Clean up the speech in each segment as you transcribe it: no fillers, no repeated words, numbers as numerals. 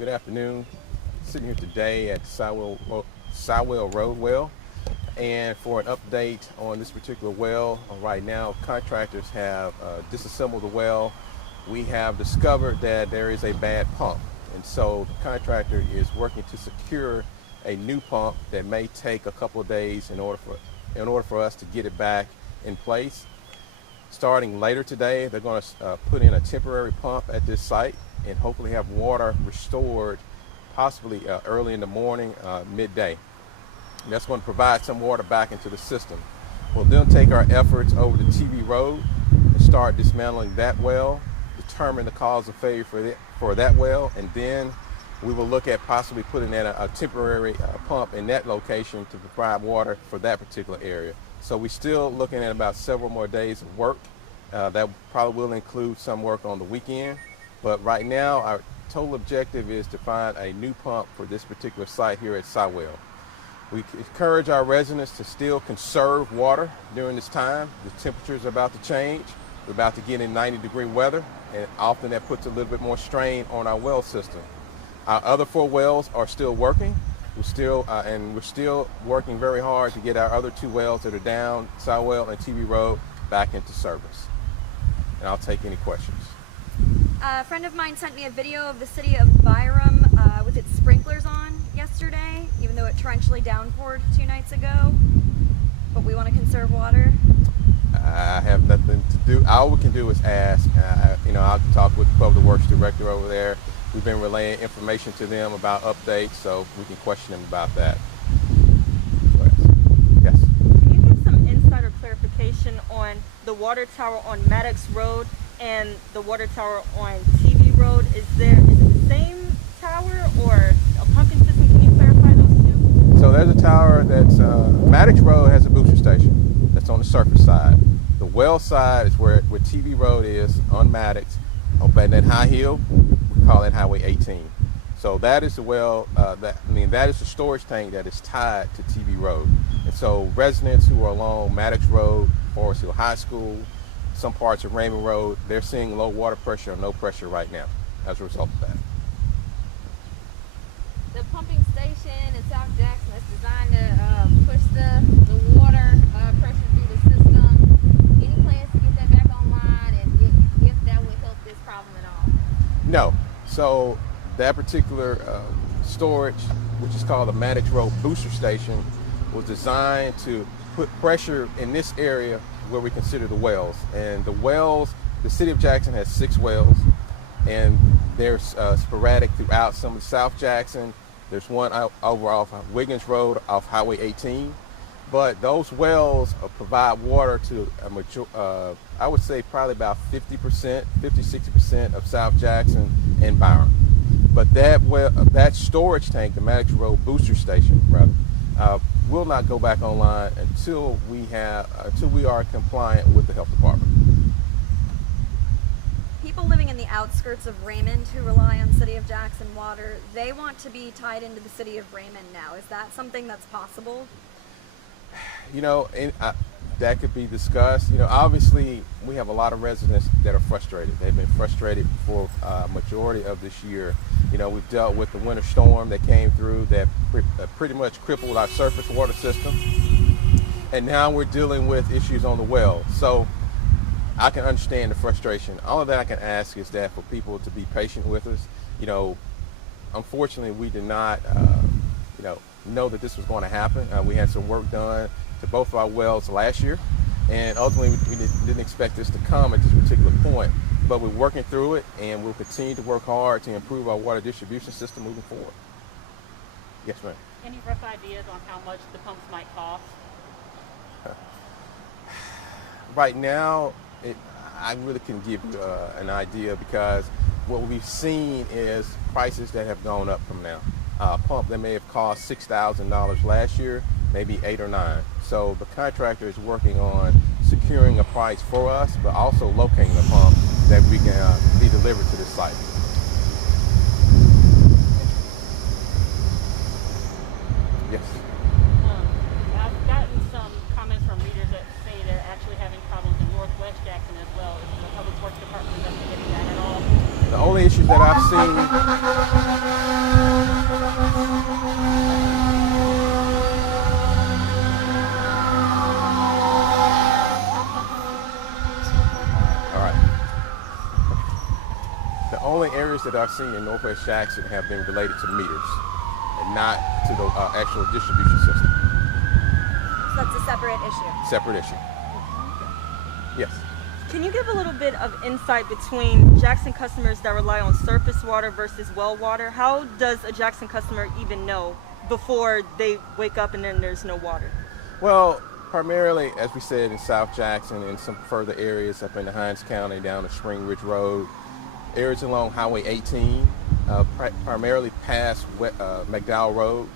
Good afternoon. Sitting here today at Sywell Road well, and for an update on this particular well. Right now, contractors have disassembled the well. We have discovered that there is a bad pump, and so the contractor is working to secure a new pump that may take a couple of days in order for us to get it back in place. Starting later today, they're going to put in a temporary pump at this site and hopefully have water restored possibly early in the morning, midday. And that's going to provide some water back into the system. We'll then take our efforts over to TV Road and start dismantling that well, determine the cause of failure for that well, and then we will look at possibly putting in a temporary pump in that location to provide water for that particular area. So we're still looking at about several more days of work. That probably will include some work on the weekend. But right now, our total objective is to find a new pump for this particular site here at Sywell. We encourage our residents to still conserve water during this time. The temperatures are about to change. We're about to get in 90-degree weather, and often that puts a little bit more strain on our well system. Our other 4 wells are still working. We're still working very hard to get our other 2 wells that are down, Sywell and TV Road, back into service. And I'll take any questions. A friend of mine sent me a video of the city of Byram with its sprinklers on yesterday, even though it torrentially downpoured 2 nights ago. But we want to conserve water. I have nothing to do. All we can do is ask. I'll talk with the Public Works Director over there. We've been relaying information to them about updates, so we can question them about that. Yes. Can you give some insight or clarification on the water tower on Maddox Road and the water tower on TV Road? Is it the same tower or a pumping system? Can you clarify those 2? So there's a tower that's, Maddox Road has a booster station that's on the surface side. The well side is where TV Road is on Maddox, up at that high hill. We call it Highway 18. So that is the well, that is the storage tank that is tied to TV Road. And so residents who are along Maddox Road, Forest Hill High School, some parts of Raymond Road, they're seeing low water pressure or no pressure right now as a result of that. The pumping station in South Jackson is designed to push the water pressure through the system. Any plans to get that back online, and if that would help this problem at all? No. So that particular storage, which is called the Maddox Road Booster Station, was designed to put pressure in this area where we consider the wells. And the wells, the city of Jackson has 6 wells, and they're sporadic throughout some of South Jackson. There's one over off Wiggins Road off Highway 18. But those wells provide water to I would say probably about 50%, 50-60% of South Jackson and Byram. But that storage tank, the Maddox Road Booster Station, will not go back online until we are compliant with the health department. People living in the outskirts of Raymond who rely on City of Jackson water, they want to be tied into the City of Raymond now. Is that something that's possible? That could be discussed. Obviously we have a lot of residents that are frustrated. They've been frustrated for a majority of this year. We've dealt with the winter storm that came through that pretty much crippled our surface water system. And now we're dealing with issues on the well. So I can understand the frustration. All of that I can ask is that for people to be patient with us. Unfortunately, we did not, know that this was going to happen. We had some work done to both of our wells last year, and ultimately we didn't expect this to come at this particular point. But we're working through it, and we'll continue to work hard to improve our water distribution system moving forward. Yes, ma'am. Any rough ideas on how much the pumps might cost? Right now, I really can give you an idea, because what we've seen is prices that have gone up from now. A pump that may have cost $6,000 last year, maybe 8 or 9. So the contractor is working on securing a price for us, but also locating a pump that we can be delivered to this site. Yes. I've gotten some comments from readers that say they're actually having problems in Northwest Jackson as well. Is the Public Works Department investigating that at all? The only issues that I've seen areas that I've seen in Northwest Jackson have been related to meters and not to the actual distribution system. So that's a separate issue. Separate issue. Yes. Can you give a little bit of insight between Jackson customers that rely on surface water versus well water? How does a Jackson customer even know before they wake up and then there's no water? Well, primarily, as we said, in South Jackson and some further areas up in the Hinds County, down to Spring Ridge Road, areas along Highway 18, primarily past McDowell Road,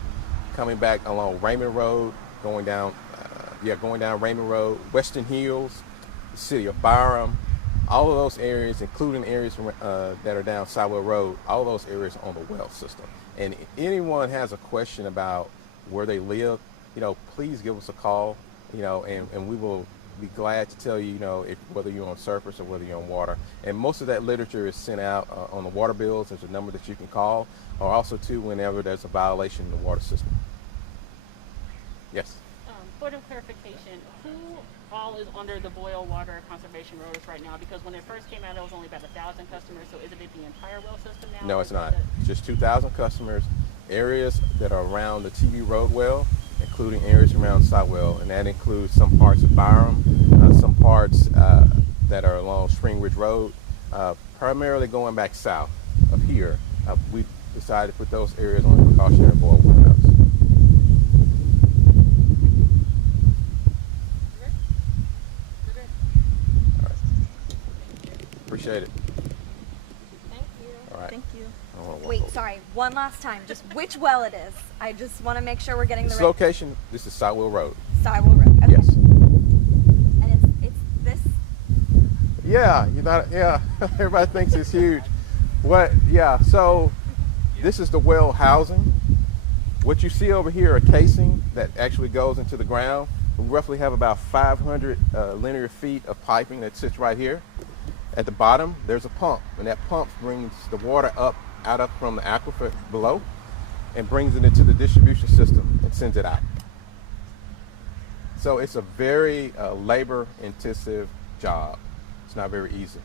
coming back along Raymond Road, going down Raymond Road, Western Hills, the city of Byram, all of those areas, including areas that are down Sywell Road, all of those areas on the well system. And if anyone has a question about where they live, please give us a call, and we will be glad to tell you, whether you're on surface or whether you're on water. And most of that literature is sent out on the water bills. There's a number that you can call, or also too whenever there's a violation in the water system. Yes. Point of clarification, who all is under the Boyle Water Conservation Notice right now? Because when it first came out, it was only about 1,000 customers. So is it the entire well system now? No, it's not. Just 2,000 customers, areas that are around the TV Road well, including areas around Sywell, and that includes some parts of Byram, some parts that are along Spring Ridge Road, primarily going back south of here. We decided to put those areas on the precautionary boil water notice. All right. Appreciate it. Thank you. All right. Thank you. I don't wanna walk Wait, over. sorry, one last time. Just which well it is. I just want to make sure we're getting This the right location, this is Sywell Road. Sywell Road. Okay. Yes. And it's this. Yeah, everybody thinks it's huge. So this is the well housing. What you see over here, a casing that actually goes into the ground. We roughly have about 500 linear feet of piping that sits right here. At the bottom, there's a pump, and that pump brings the water out from the aquifer below and brings it into the distribution system and sends it out. So it's a very labor-intensive job. It's not very easy.